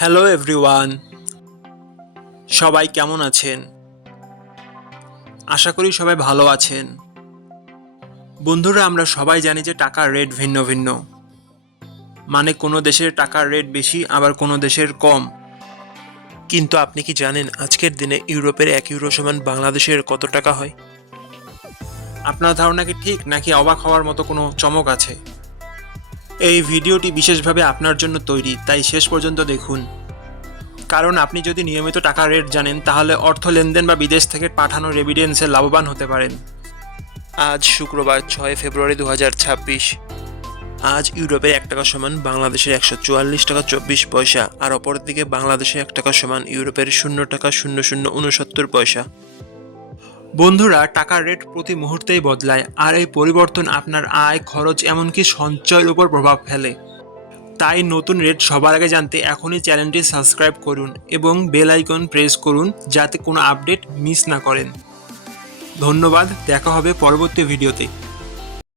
Hello everyone, সবাই কেমন আছেন? আশা করি সবাই ভালো আছেন। বন্ধুরা, আমরা সবাই জানি যে টাকার রেট ভিন্ন ভিন্ন। মানে কোনো দেশের টাকার রেট বেশি, আবার কোনো দেশের কম। কিন্তু আপনি কি জানেন আজকের দিনে ইউরোপের 1 ইউরো সমান বাংলাদেশের কত টাকা হয়? আপনার ধারণা কি ঠিক, নাকি অবাক হওয়ার মতো কোনো চমক আছে? এই ভিডিওটি বিশেষভাবে আপনার জন্য তৈরি, তাই শেষ পর্যন্ত দেখুন। কারণ আপনি যদি নিয়মিত টাকার রেট জানেন, তাহলে অর্থ লেনদেন বা বিদেশ থেকে পাঠানো রেমিটেন্সে লাভবান হতে পারেন। আজ শুক্রবার 6 ফেব্রুয়ারি 2026। আজ ইউরোপের 1 টাকা সমান বাংলাদেশের 144 টাকা 24 পয়সা, আর অপরদিকে বাংলাদেশের 1 টাকা সমান ইউরোপের 0 টাকা 0069 পয়সা। বন্ধুরা, টাকার রেট প্রতি মুহূর্তেই বদলায়, আর এই পরিবর্তন আপনার আয়, খরচ, এমনকি সঞ্চয়ের উপর প্রভাব ফেলে। তাই নতুন রেট সবার আগে জানতে এখনই চ্যানেলটি সাবস্ক্রাইব করুন এবং বেল আইকন প্রেস করুন, যাতে কোনো আপডেট মিস না করেন। ধন্যবাদ, দেখা হবে পরবর্তী ভিডিওতে।